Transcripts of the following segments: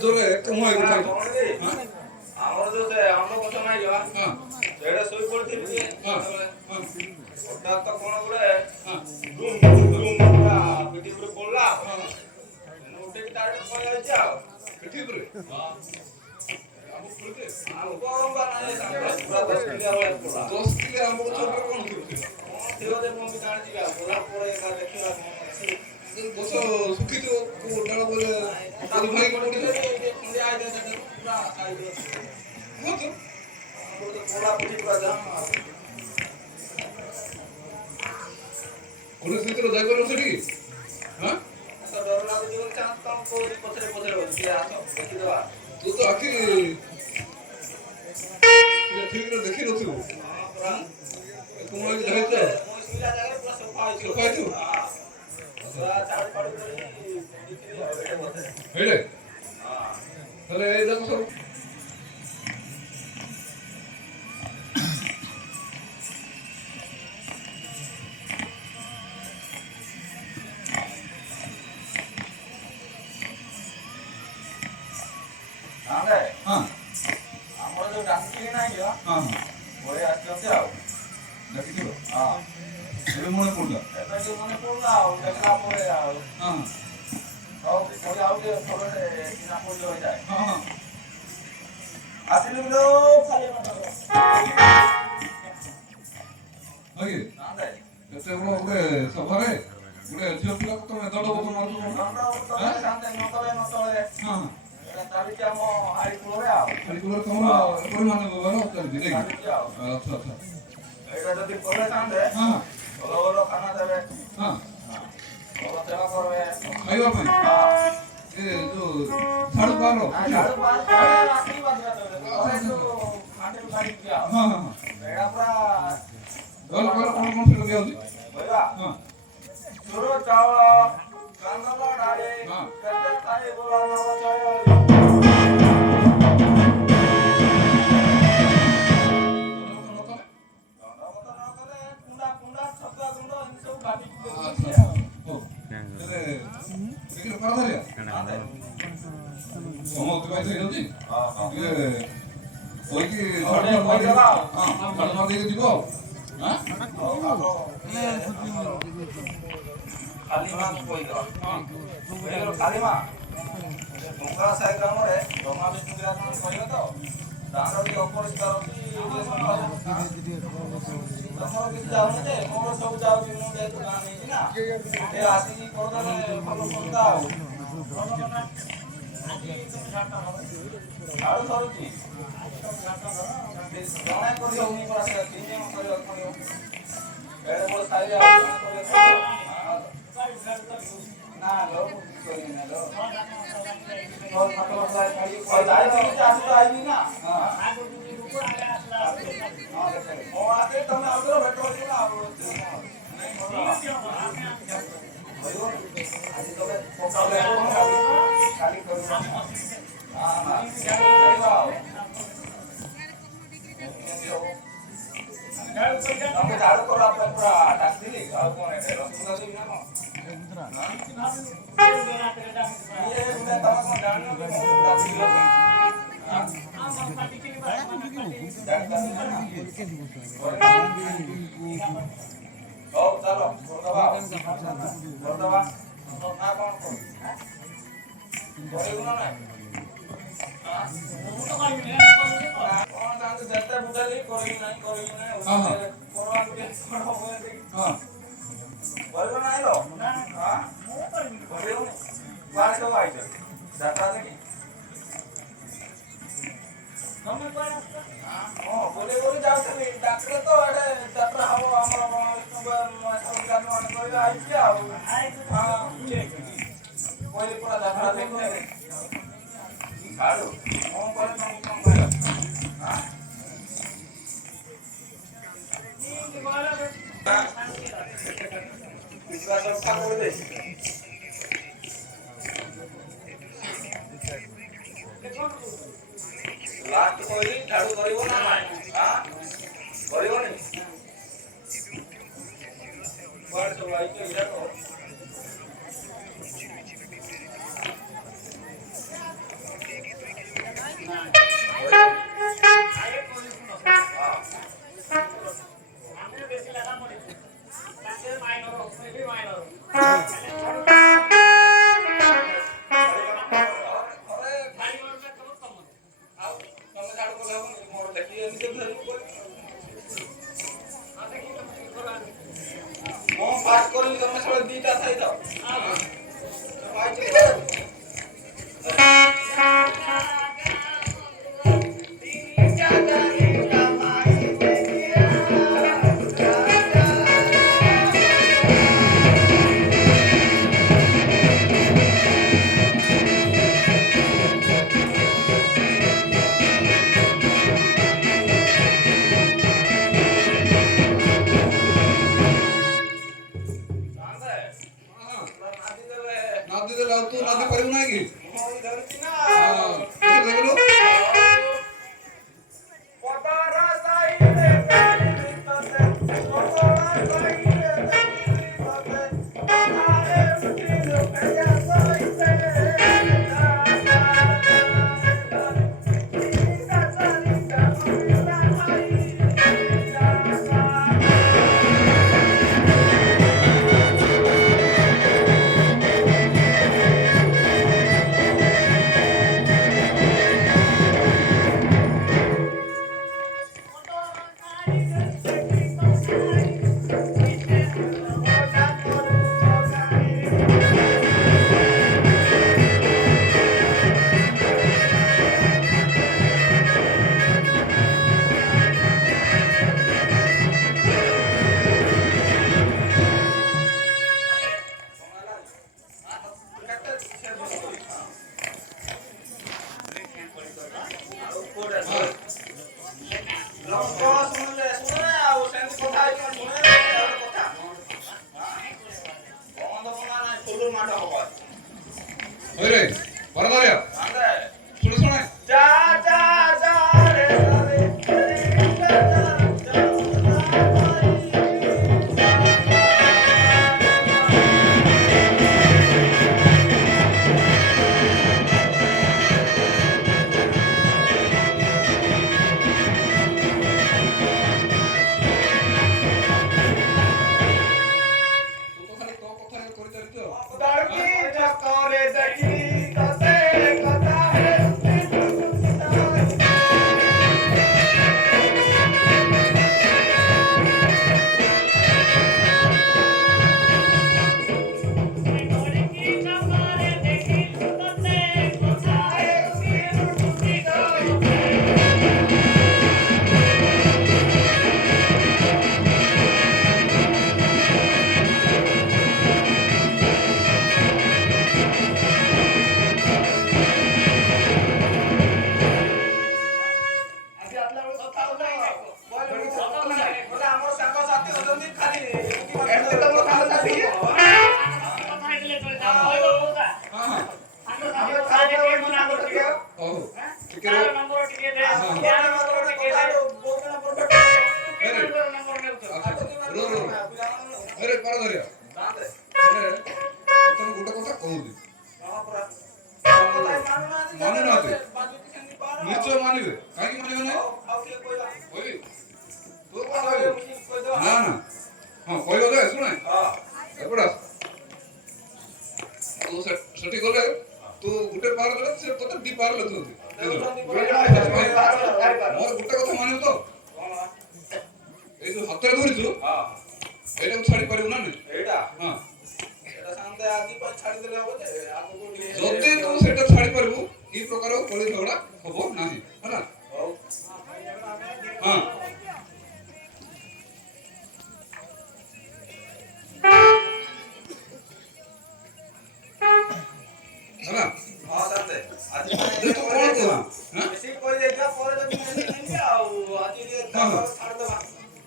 জোরে একটু মনে ଆମର ଯୋଉ ସେ ଆମ୍ବ ଗଛ ନାଇଁ ଯା ସେଇଟା ଶୋଇ ପଡିଥିଲି ହଠାତ୍ ତ କଣ ଗୋଟେ ଡୁମ୍ ଡୁମ୍ ପୁରା ପିଠି ଉପରେ ପଡିଲା ଉଠେଇକି ତାର ପଳେଇ ଯାଇଛି ଆଉ ପିଠି ଉପରେ ଆଉ ଗରମ ନାହିଁ ପୁରା 10 କିଲୋ ଭଳିଆ ପଡିଲା 10 କିଲୋ ଆମ୍ବ ଗଛ ଉପରେ କଣ ଥିବ ଥିବ ଯେ ମୁଁ ବି ଜାଣିଛି ଆଉ ପଡିଲା ପରେ ଏକା ଦେଖିବା କଣ ଅଛି ଗଛ ଶୁଖିଥିବ କୋଉ ଡାଳ ବୋଲେ ଭାଇ ପଡିଲେ ଖଣ୍ଡିଆ ଆଇଲେ ପୁରା ସାଇଡ୍ ହଁ ତ ପୋଡ଼ା ପିଠି ପୁରା ଜାମ୍ ପୁଲିସ ଭିତରେ ଯାଇପାରିବ ସେଠିକି ହଁ ଡର ଲାଗୁଛି ବୋଲି ଚାନ୍ସ ତମ କହୁଛି ପଛରେ ପଛରେ ବସି ଆସ ଦେଖିଦେବା ତୁ ତ ଆଖି ଠିକରେ ଦେଖିନଥିବୁ କଣ ଯାଇଛ ସଫା ହେଇଛୁ ହେଇଲେ ତାହେଲେ ଏ ଯାକ ସବୁ ଆମର ଯୋଉ ଡାକିଲି ନାହିଁ ବଢିଆ ଆସିଛନ୍ତି ଆଉ ଡାକିଥିଲ ଏବେ ମନେ ପଡିଲା ଏବେ ଯୋଉ ମନେ ପଡିଲା ଆଉ ଦେଖିଲା ପରେ ଆଉ ଆଉ ପଡି ଆଉ ଟିକେ ଥରେ ଚିହ୍ନା ପଡିଲ ହେଇଯାଏ ଆସିଲି ଲୋ ଖାଲି ଏତେ ବଡ ଗୋଟେ ସଭାରେ ଗୋଟେ ଝିଅ ପିଲାକୁ ତମେ ଦଣ୍ଡବତ ମାରୁଛ ଚାଲିଛି ଆମ ହାଇସ୍କୁଲରେ ଆଉ ହାଇସ୍କୁଲରେ ତମର ପରିମାଣ ବ୍ୟବହାର ଚାଲିଛି ନାଇଁ ଆଚ୍ଛା ଆଚ୍ଛା ଏଇଟା ଯଦି କଲେ ଚାହୁଁଛେ ଭଲ ଭଲ ଖାନା ଦେବେ ଭଲ ସେବା କରିବେ ଖାଇବା ପାଇଁ ଏ ଯୋଉ ଝାଡୁ ପାହାର ଏଇଟା ପୁରା କଣ ସେଟା ଦିଅନ୍ତି ଚୁର ଚାଉଳ କାନ୍ଦଲ ଡାଲି କେତେ ଖାଇ ବୋଲା କାଲିମା ମଙ୍ଗଳା ସାହି ଗ୍ରାମରେ ବ୍ରହ୍ମା ବିଷ୍ଣୁ ବିରାଜମାନ କହିଲେ ତ ଦାଣ୍ଡ ଟିକେ ଅପରିଷ୍କାର ଅଛି ତମର କିଛି ଯାଉନି ଯେ ମୋର ସବୁ ଯାଉଛି ମୁଁ ଯେହେତୁ ଗାଁ ନେଇଛି ନା ଏ ଆସିକି କରିଦେଲେ ଭଲ ହୁଅନ୍ତା ଆଉ ଝାଡୁ ଧରୁଛି ଜଣେ କରି ହଉନି ପରା ସେଟା 3 ଜଣ କରିବାକୁ ପଡିବ ଏଡେ ବଡ ସାହିରେ ଆଉ ଜଣେ କରିବାକୁ ନା ଲୋ କରିବି ନା ଲୋ ଆଇନି ନା ତମେ ଆଉ ଭେଟ କରିବ ନା ଆଉ କାଲି କରିବ ତମେ ଝାଡୁ କର ପୁରା ଡାକିଲି ଆଉ କଣ ରସଗୋଲା ଦେବି ନା ହଉ ଚାଲ କରିଦବା କରିଦବା ନା କଣ କରିବୁ ନା ନାଇଁ ଯେତେ ବୁଝେଇଲି କରିବି ନାହିଁ କରିବି ନାହିଁ କରିବ ନାହିଁ ଲୋ କରିବୁନି କୁଆଡେ ସବୁ ଆଇଛ ଯାତ୍ରା ଦେଖି ହଁ ବୋଲି ଯାଉଥିଲି ଡାକିଲେ ତ ଏଡେ ଯାତ୍ରା ହବ ଆମର କହିଲେ ଆଇଛି ଆଉ କହିଲି ପୁରା ଯାତ୍ରା ଦେଖିଲେ ଛାଡୁ କଣ କରେ ତମକୁ କଣ କହିଲ ସଫା କରିଦେଇଛି ନାଦି ଦେଲେ ଆଉ ତୁ ନାଦି ପାରିବୁ ନାହିଁ କି? ମୁଁ ଧରିଛି ନା। ହଁ କେତେ ଦେଖିଲୁ? ପଦର ସାଇରେ ଦେଖିଲି ତତେ, ପଦର ସାଇରେ ଦେଖିଲି ତତେ, ପଦାରେ ଉଠିଲୁ ଫେଜା ସଇତେ। ହଇରେ ବରଦାରିଆ ଶୁଣେ ଶୁଣେ ତୁ ତ ଖାଲି ତୋ କଥା କରିଚାଲିଛୁ। ହଉ ଟିକେ ରୁହ। ରୁହ ରୁହ ହଇରେ ବରଦାରିଆ ତମେ ଗୋଟେ କଥା କହୁଛି ମାନୁନାହାନ୍ତି। ନିଶ୍ଚୟ ମାନିବେ, କାହିଁକି ମାନିବେ ନାହିଁ? କହିବି ତୁ କଣ କହିବୁ? ନା ନା ହଁ କହିବ ଯେ ଶୁଣେ ଏପଟେ ଆସ। ତୁ ସେଠି ଗଲେ ତୁ ଗୋଟେ ପାର ଦେଲେ ସେ ତତେ ଦି ପାର ଲେଖୁଛନ୍ତି। ମୋର ଗୋଟେ କଥା ମାନିବ ତ, ଏଇ ଯୋଉ ହାତରେ ଧରିଛୁ ଏଇଟାକୁ ଛାଡି ପାରିବୁ ନା ନାଇଁ? ହଁ ଯଦି ତୁ ସେଇଟା ଛାଡି ପାରିବୁ ଏଇ ପ୍ରକାର କଳି ଝଗଡା ହବ ନାହିଁ ହେଲା। ହଁ ହେଲା ତୁ କଣ କହ?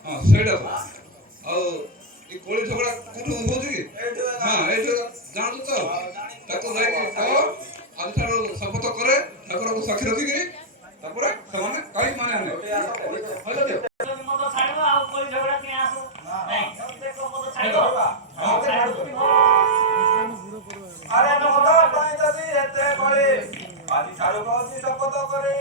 ହଁ ସେଇଟା ତ ଆଉ ଏ କଳି ଝଗଡା କୋଉଠୁ ହଉଛି କି? ହଁ ଏଇଠି ଜାଣୁଛୁ ତ, ତାକୁ ଯାଇକି କହ ଆଜିଠାରୁ ଶପଥ କରେ ଠାକୁରକୁ ସାକ୍ଷୀ ରଖିକିରି, ତାପରେ ସେମାନେ କାହିଁକି ମାନେ ଆରେ ନଗଦ ପାଇଁ ଯଦି ଏତେ କଳି, ଆଜି ଠାରୁ କହୁଛି ଶପଥ କରି